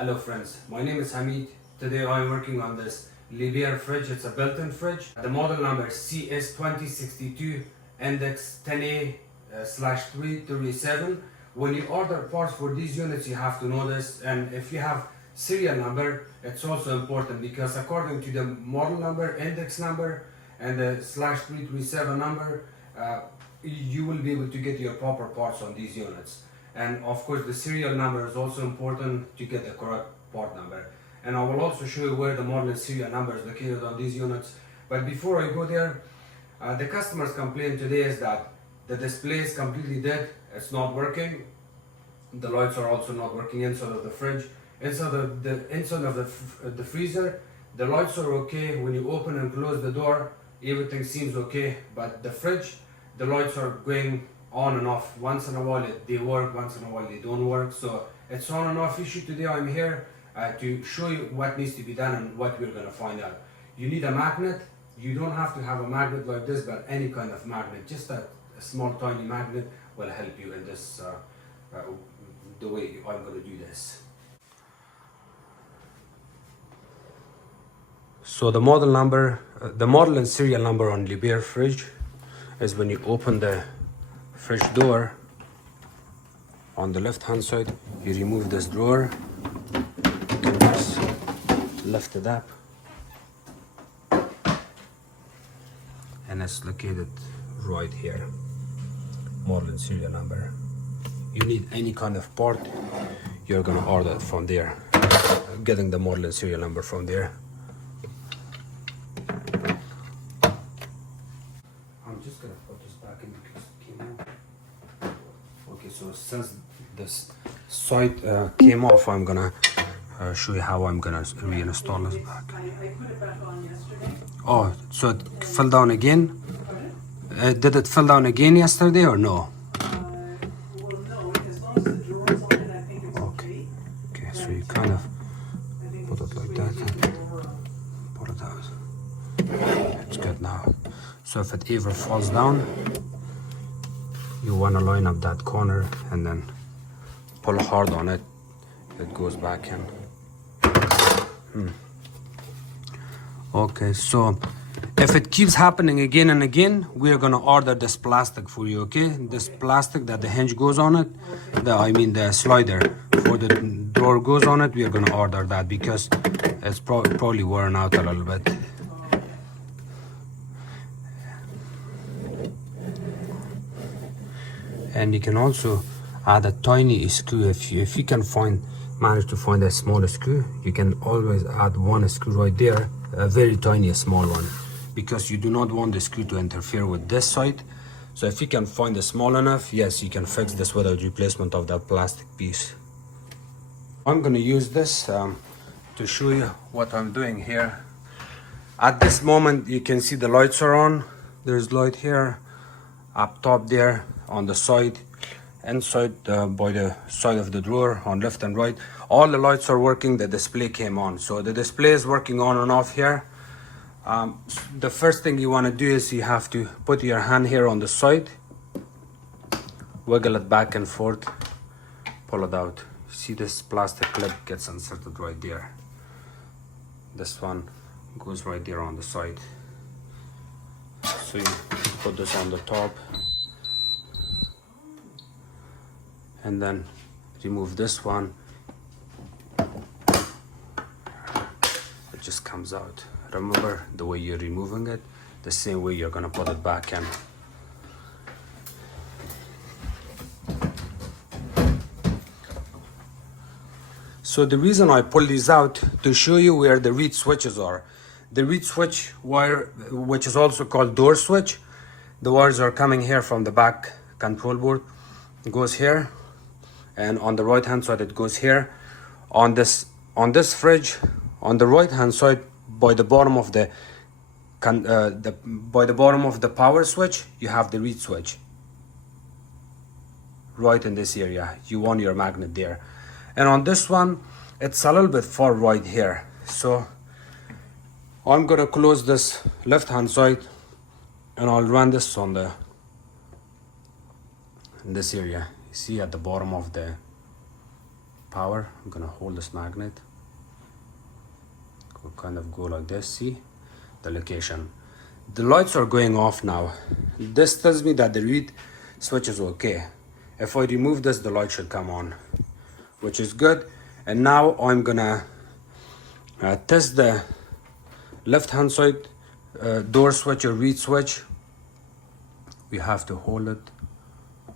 Hello friends, my name is Hameed. Today I'm working on this Liebherr fridge. It's a built-in fridge. The model number is CS2062, index 10A/337. When you order parts for these units, you have to know this, and if you have serial number, it's also important because according to the model number, index number, and the /337 number, you will be able to get your proper parts on these units. And of course the serial number is also important to get the correct part number. And I will also show you where the model and serial number is located on these units. But before I go there, the customer's complaint today is that the display is completely dead, it's not working. The lights are also not working inside of the fridge. Inside of the freezer, the lights are okay. When you open and close the door, everything seems okay. But the fridge, the lights are going on and off. Once in a while they work, once in a while they don't work. So it's on and off issue. Today I'm here to show you what needs to be done and what we're going to find out. You need a magnet. You don't have to have a magnet like this, but any kind of magnet. Just a small tiny magnet will help you in this the way I'm going to do this. So the model number, the model and serial number on Liebherr fridge is when you open the fridge door. On the left hand side, you remove this drawer, you can just lift it up, and it's located right here. Model and serial number. You need any kind of part, you're gonna order it from there, getting the model and serial number from there. I'm just gonna put this back in because it came out. Okay, so since this side came off, I'm gonna show you how I'm gonna reinstall this back. I put it back on yesterday. Oh, so it fell down again? Did it fall down again yesterday or no? Well, no, as long as the drawer's on it, I think it's okay. Okay, so you kind of put it like that and pull it out. It's good now. So if it ever falls down, you want to line up that corner and then pull hard on it. It goes back in. Okay, so if it keeps happening again and again, we are going to order this plastic for you, okay? This plastic that the hinge goes on it, the slider for the door goes on it, we are going to order that because it's probably worn out a little bit. And you can also add a tiny screw. If you can manage to find a small screw, you can always add one screw right there, a very tiny small one, because you do not want the screw to interfere with this side. So if you can find a small enough, yes, you can fix this without replacement of that plastic piece. I'm going to use this to show you what I'm doing here. At this moment you can see the lights are on. There's light here, up top there, on the side, inside by the side of the drawer, on left and right. All the lights are working, the display came on. So the display is working on and off here. The first thing you want to do is you have to put your hand here on the side, wiggle it back and forth, pull it out. See, this plastic clip gets inserted right there. This one goes right there on the side. So you put this on the top and then remove this one. It just comes out. Remember, the way you're removing it, the same way you're gonna put it back in. So the reason I pull these out to show you where the reed switches are. The reed switch wire, which is also called door switch, the wires are coming here from the back control board. It goes here, and on the right hand side it goes here. On this fridge, on the right hand side, by the bottom of the power switch, you have the reed switch. Right in this area, you want your magnet there. And on this one, it's a little bit far right here. So I'm gonna close this left hand side and I'll run this on in this area. You see at the bottom of the power. I'm gonna hold this magnet. We'll kind of go like this. See the location. The lights are going off now. This tells me that the read switch is okay. If I remove this, the light should come on, which is good. And now I'm gonna test the left hand side door switch or read switch. We have to hold it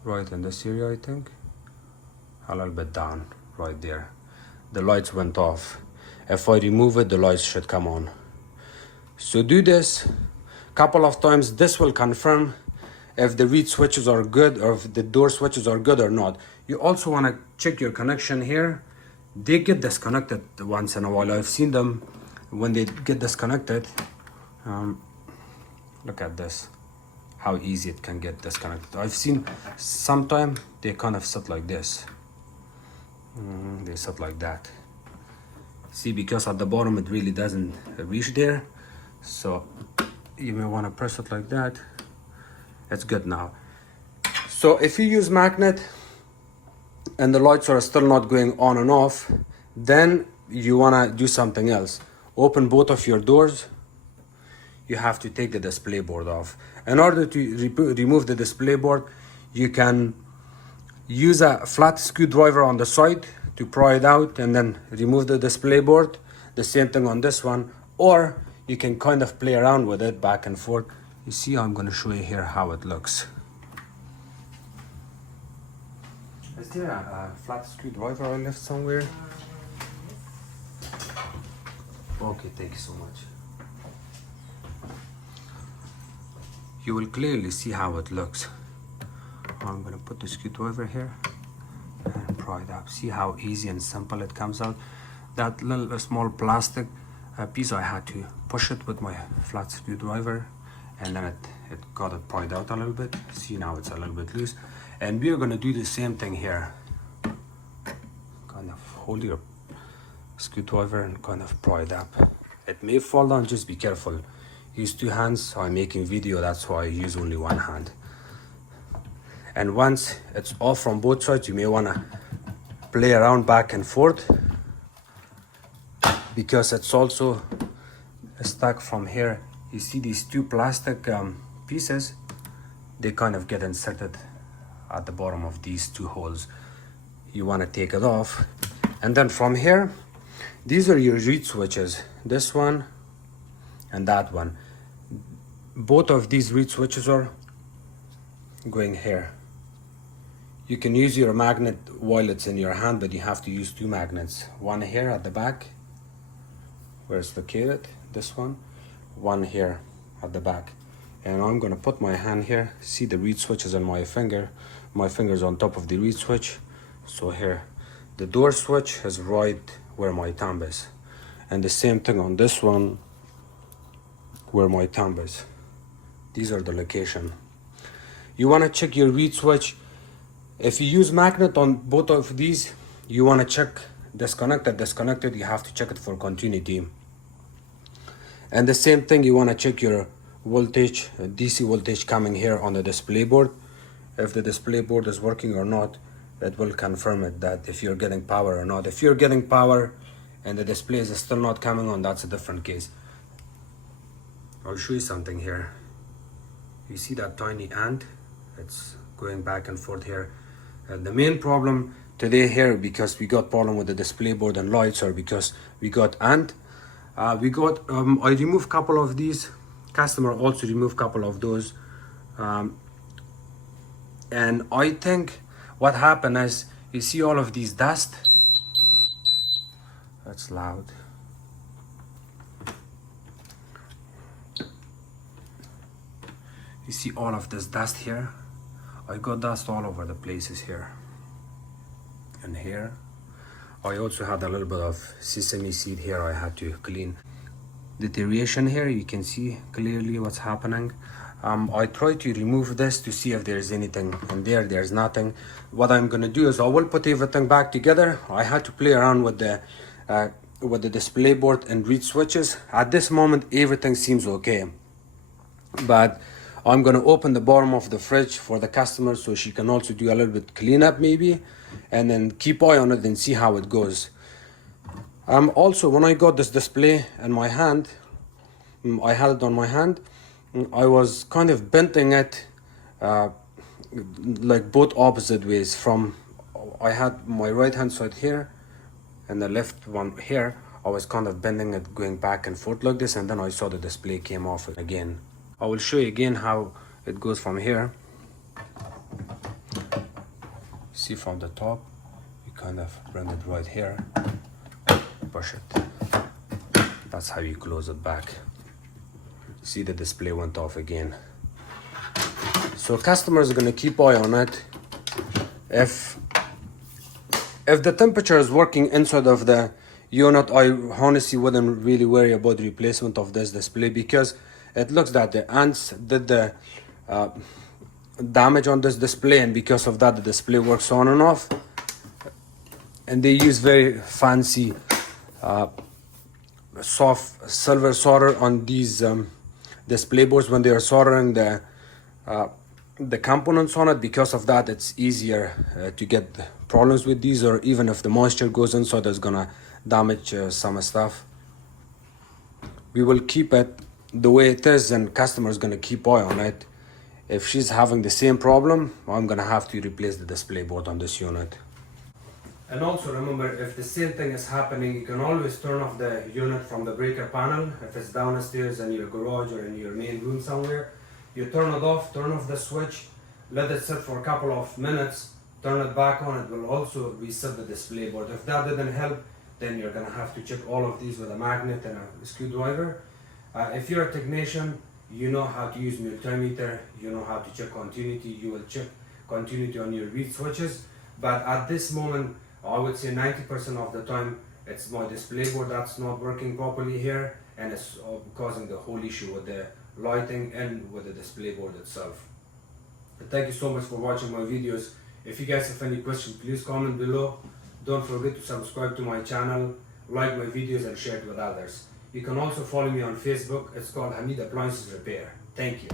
right in this area, I think. A little bit down, right there. The lights went off. If I remove it, the lights should come on. So do this couple of times. This will confirm if the read switches are good or if the door switches are good or not. You also want to check your connection here. They get disconnected once in a while. I've seen them when they get disconnected. Look at this, how easy it can get disconnected. I've seen sometime they kind of sit like this. They sit like that. See, because at the bottom it really doesn't reach there. So you may want to press it like that. It's good now. So if you use magnet and the lights are still not going on and off, then you want to do something else. Open both of your doors. You have to take the display board off. In order to remove the display board, you can use a flat screwdriver on the side to pry it out and then remove the display board. The same thing on this one. Or you can kind of play around with it back and forth. You see, I'm going to show you here how it looks. Is there a flat screwdriver I left somewhere? Okay, thank you so much. You will clearly see how it looks. I'm going to put the screwdriver here and pry it up. See how easy and simple it comes out. That little small plastic piece, I had to push it with my flat screwdriver, and then it got it pried out a little bit. See, now it's a little bit loose. And we're going to do the same thing here. Kind of hold your screwdriver and kind of pry it up. It may fall down, just be careful. Use two hands. I'm making video, that's why I use only one hand. And once it's off from both sides, you may want to play around back and forth, because it's also stuck from here. You see these two plastic pieces, they kind of get inserted at the bottom of these two holes. You want to take it off. And then from here, these are your reed switches, this one and that one. Both of these reed switches are going here. You can use your magnet while it's in your hand, but you have to use two magnets. One here at the back, where it's located, this one here at the back. And I'm gonna put my hand here. See the reed switch is on my finger. My finger's on top of the reed switch. So here, the door switch is right where my thumb is. And the same thing on this one, where my thumb is. These are the location. You wanna check your reed switch. If you use magnet on both of these, you wanna check disconnected, you have to check it for continuity. And the same thing, you wanna check your voltage, DC voltage coming here on the display board. If the display board is working or not, it will confirm it, that if you're getting power or not. If you're getting power and the display is still not coming on, that's a different case. I'll show you something here. You see that tiny ant? It's going back and forth here. The main problem today here, because we got problem with the display board and lights, or because we got ant. I removed couple of these. Customer also removed couple of those. And I think what happened is, you see all of these dust. That's loud. You see all of this dust here? I got dust all over the places here and here. I also had a little bit of sesame seed here I had to clean. Deterioration here, you can see clearly what's happening. I tried to remove this to see if there's anything in there. There's nothing. What I'm gonna do is I will put everything back together. I had to play around with the display board and reed switches. At this moment, everything seems okay, but I'm gonna open the bottom of the fridge for the customer so she can also do a little bit cleanup maybe, and then keep eye on it and see how it goes. Also, when I got this display in my hand, I had it on my hand, I was kind of bending it like both opposite ways. From I had my right hand side here and the left one here. I was kind of bending it, going back and forth like this, and then I saw the display came off again. I will show you again how it goes from here. See, from the top, you kind of bring it right here, push it. That's how you close it back. See, the display went off again. So customers are gonna keep eye on it. If the temperature is working inside of the unit, I honestly wouldn't really worry about the replacement of this display, because it looks that the ants did the damage on this display, and because of that the display works on and off. And they use very fancy soft silver solder on these display boards when they are soldering the components on it. Because of that, it's easier to get problems with these, or even if the moisture goes inside, it's gonna damage some stuff. We will keep it the way it is, and customers gonna keep eye on it. If she's having the same problem, I'm gonna have to replace the display board on this unit. And also remember, if the same thing is happening, you can always turn off the unit from the breaker panel. If it's downstairs in your garage or in your main room somewhere, you turn it off, turn off the switch, let it sit for a couple of minutes, turn it back on. It will also reset the display board. If that didn't help, then you're gonna have to check all of these with a magnet and a screwdriver. If you're a technician, you know how to use multimeter, you know how to check continuity, you will check continuity on your reed switches. But at this moment, I would say 90% of the time, it's my display board that's not working properly here, and it's causing the whole issue with the lighting and with the display board itself. But thank you so much for watching my videos. If you guys have any questions, please comment below. Don't forget to subscribe to my channel, like my videos, and share it with others. You can also follow me on Facebook. It's called Hameed Appliances Repair. Thank you.